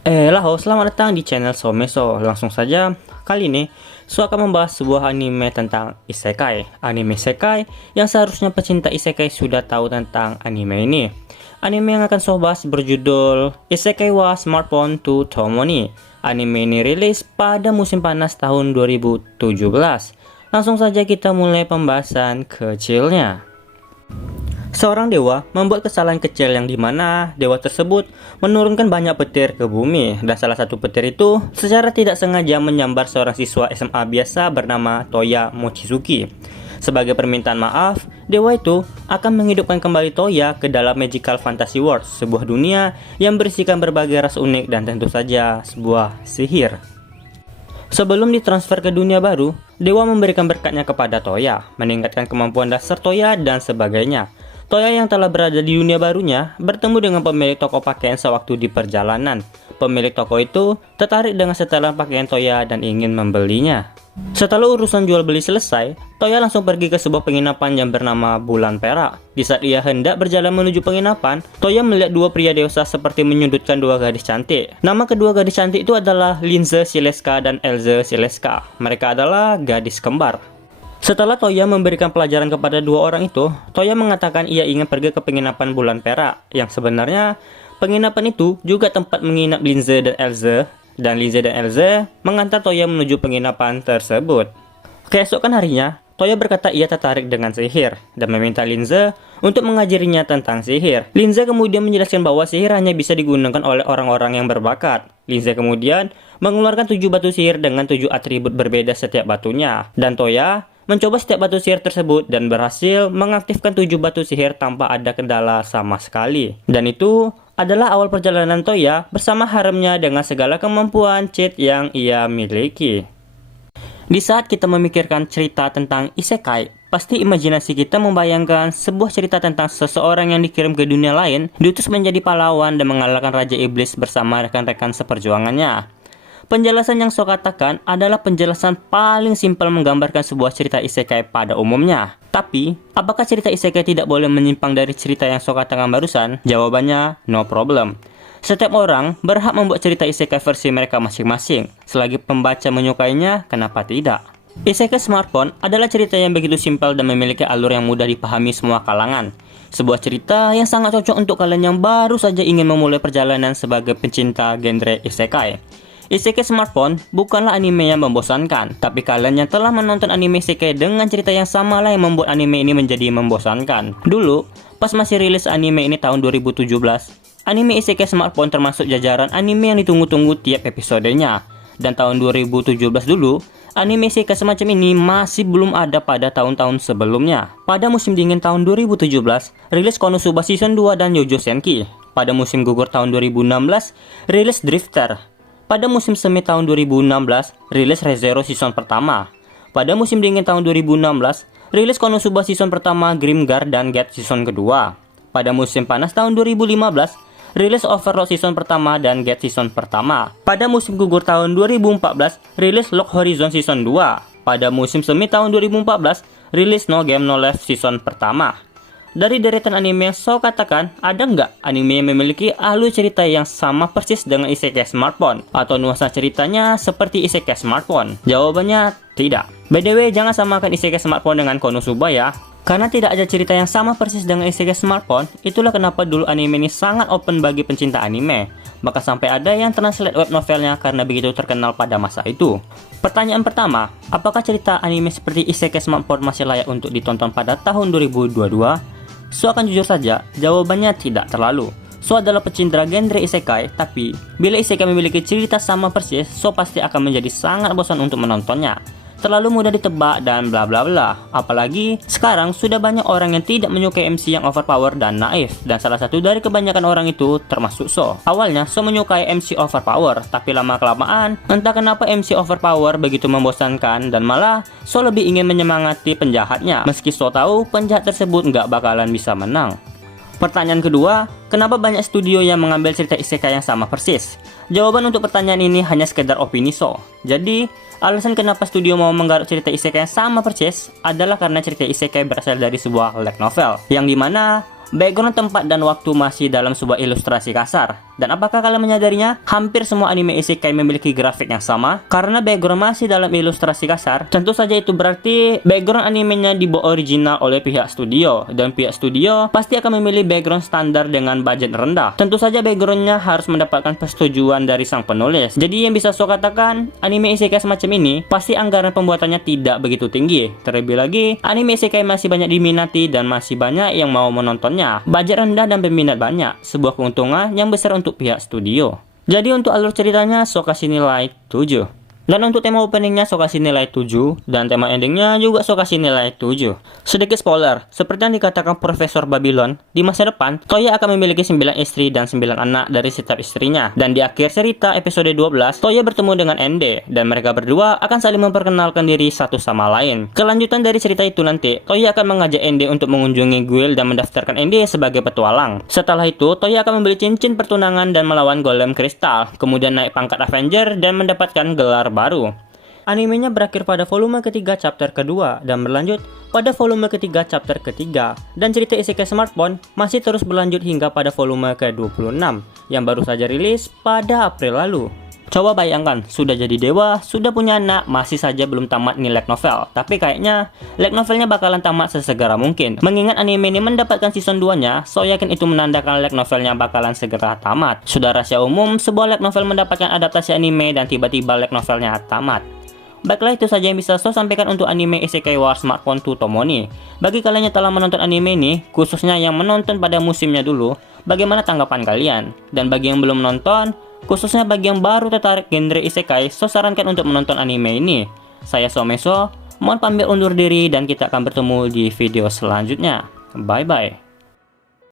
Selamat datang di channel Someso. Langsung saja, kali ini Su akan membahas sebuah anime tentang isekai. Anime isekai yang seharusnya pecinta isekai sudah tahu tentang anime ini. Anime yang akan Su bahas berjudul Isekai wa Smartphone to Tomoni. Anime ini rilis pada musim panas tahun 2017. Langsung saja kita mulai pembahasan kecilnya. Seorang dewa membuat kesalahan kecil yang dimana dewa tersebut menurunkan banyak petir ke bumi, dan salah satu petir itu secara tidak sengaja menyambar seorang siswa SMA biasa bernama Toya Mochizuki. Sebagai permintaan maaf, dewa itu akan menghidupkan kembali Toya ke dalam Magical Fantasy World, sebuah dunia yang berisikan berbagai ras unik dan tentu saja sebuah sihir. Sebelum ditransfer ke dunia baru, dewa memberikan berkatnya kepada Toya, meningkatkan kemampuan dasar Toya dan sebagainya. Toya yang telah berada di dunia barunya bertemu dengan pemilik toko pakaian sewaktu di perjalanan. Pemilik toko itu tertarik dengan setelan pakaian Toya dan ingin membelinya. Setelah urusan jual beli selesai, Toya langsung pergi ke sebuah penginapan yang bernama Bulan Perak. Di saat ia hendak berjalan menuju penginapan, Toya melihat dua pria dewasa seperti menyudutkan dua gadis cantik. Nama kedua gadis cantik itu adalah Linze Sileska dan Elze Sileska. Mereka adalah gadis kembar. Setelah Toya memberikan pelajaran kepada dua orang itu, Toya mengatakan ia ingin pergi ke penginapan Bulan Perak, yang sebenarnya penginapan itu juga tempat menginap Linze dan Elze, dan Linze dan Elze mengantar Toya menuju penginapan tersebut. Keesokan harinya, Toya berkata ia tertarik dengan sihir, dan meminta Linze untuk mengajarinya tentang sihir. Linze kemudian menjelaskan bahwa sihir hanya bisa digunakan oleh orang-orang yang berbakat. Linze kemudian mengeluarkan 7 batu sihir dengan 7 atribut berbeda setiap batunya, dan Toya mencoba setiap batu sihir tersebut dan berhasil mengaktifkan 7 batu sihir tanpa ada kendala sama sekali. Dan itu adalah awal perjalanan Toya bersama haremnya dengan segala kemampuan cheat yang ia miliki. Di saat kita memikirkan cerita tentang isekai, pasti imajinasi kita membayangkan sebuah cerita tentang seseorang yang dikirim ke dunia lain, diutus menjadi pahlawan dan mengalahkan Raja Iblis bersama rekan-rekan seperjuangannya. Penjelasan yang saya katakan adalah penjelasan paling simpel menggambarkan sebuah cerita isekai pada umumnya. Tapi, apakah cerita isekai tidak boleh menyimpang dari cerita yang saya katakan barusan? Jawabannya, no problem. Setiap orang berhak membuat cerita isekai versi mereka masing-masing. Selagi pembaca menyukainya, kenapa tidak? Isekai Smartphone adalah cerita yang begitu simpel dan memiliki alur yang mudah dipahami semua kalangan. Sebuah cerita yang sangat cocok untuk kalian yang baru saja ingin memulai perjalanan sebagai pencinta genre isekai. Isekai Smartphone bukanlah anime yang membosankan, tapi kalian yang telah menonton anime isekai dengan cerita yang sama lah yang membuat anime ini menjadi membosankan. Dulu, pas masih rilis anime ini tahun 2017, anime isekai Smartphone termasuk jajaran anime yang ditunggu-tunggu tiap episodenya. Dan tahun 2017 dulu, anime isekai semacam ini masih belum ada pada tahun-tahun sebelumnya. Pada musim dingin tahun 2017, rilis Konosuba Season 2 dan Yojo Senki. Pada musim gugur tahun 2016, rilis Drifter. Pada musim semi tahun 2016, rilis Re:Zero season pertama. Pada musim dingin tahun 2016, rilis Konosuba season pertama, Grimgar dan Gate season kedua. Pada musim panas tahun 2015, rilis Overlord season pertama dan Gate season pertama. Pada musim gugur tahun 2014, rilis Lock Horizon season 2. Pada musim semi tahun 2014, rilis No Game No Life season pertama. Dari deretan anime yang saya katakan, ada nggak anime yang memiliki alur cerita yang sama persis dengan isekai Smartphone? Atau nuansa ceritanya seperti isekai Smartphone? Jawabannya tidak. By the way, jangan samakan isekai Smartphone dengan Konosuba ya. Karena tidak ada cerita yang sama persis dengan isekai Smartphone, itulah kenapa dulu anime ini sangat open bagi pencinta anime. Bahkan sampai ada yang translate web novelnya karena begitu terkenal pada masa itu. Pertanyaan pertama, apakah cerita anime seperti isekai Smartphone masih layak untuk ditonton pada tahun 2022? So akan jujur saja, jawabannya tidak terlalu. So adalah pecinta genre isekai, tapi bila isekai memiliki cerita sama persis, so pasti akan menjadi sangat bosan untuk menontonnya. Terlalu mudah ditebak dan bla bla bla. Apalagi sekarang sudah banyak orang yang tidak menyukai MC yang overpower dan naif, dan salah satu dari kebanyakan orang itu termasuk So. Awalnya So menyukai MC overpower, tapi lama kelamaan entah kenapa MC overpower begitu membosankan dan malah So lebih ingin menyemangati penjahatnya, meski So tahu penjahat tersebut nggak bakalan bisa menang. Pertanyaan kedua, kenapa banyak studio yang mengambil cerita isekai yang sama persis? Jawaban untuk pertanyaan ini hanya sekedar opini So. Jadi, alasan kenapa studio mau menggarap cerita isekai yang sama persis adalah karena cerita isekai berasal dari sebuah light novel, yang dimana background tempat dan waktu masih dalam sebuah ilustrasi kasar. Dan apakah kalian menyadarinya? Hampir semua anime isekai memiliki grafik yang sama. Karena background masih dalam ilustrasi kasar, tentu saja itu berarti background animenya dibuat original oleh pihak studio. Dan pihak studio pasti akan memilih background standar dengan budget rendah. Tentu saja backgroundnya harus mendapatkan persetujuan dari sang penulis. Jadi yang bisa saya katakan, anime isekai semacam ini pasti anggaran pembuatannya tidak begitu tinggi. Terlebih lagi, anime isekai masih banyak diminati dan masih banyak yang mau menontonnya. Budget rendah dan peminat banyak, sebuah keuntungan yang besar untuk pihak studio. Jadi untuk alur ceritanya, saya kasih nilai 7. Dan untuk tema openingnya saya kasih nilai 7, dan tema endingnya juga saya kasih nilai 7. Sedikit spoiler, seperti yang dikatakan Profesor Babylon, di masa depan, Toya akan memiliki 9 istri dan 9 anak dari setiap istrinya. Dan di akhir cerita episode 12, Toya bertemu dengan Ende, dan mereka berdua akan saling memperkenalkan diri satu sama lain. Kelanjutan dari cerita itu nanti, Toya akan mengajak Ende untuk mengunjungi guild dan mendaftarkan Ende sebagai petualang. Setelah itu, Toya akan membeli cincin pertunangan dan melawan golem kristal, kemudian naik pangkat Avenger dan mendapatkan gelar baru. Animenya berakhir pada volume ketiga chapter kedua dan berlanjut pada volume ketiga chapter ketiga, dan cerita isekai smartphone masih terus berlanjut hingga pada volume ke-26 yang baru saja rilis pada April lalu. Coba bayangkan, sudah jadi dewa, sudah punya anak, masih saja belum tamat nih light novel. Tapi kayaknya light novelnya bakalan tamat sesegera mungkin. Mengingat anime ini mendapatkan season 2-nya, so yakin itu menandakan light novelnya bakalan segera tamat. Sudah rahasia umum, sebuah light novel mendapatkan adaptasi anime dan tiba-tiba light novelnya tamat. Baiklah, itu saja yang bisa saya sampaikan untuk anime Isekai War Smartphone 2 Tomoni. Bagi kalian yang telah menonton anime ini, khususnya yang menonton pada musimnya dulu, bagaimana tanggapan kalian? Dan bagi yang belum menonton, khususnya bagi yang baru tertarik genre Isekai, saya sarankan untuk menonton anime ini. Saya Someso, mohon pamit undur diri dan kita akan bertemu di video selanjutnya. Bye bye.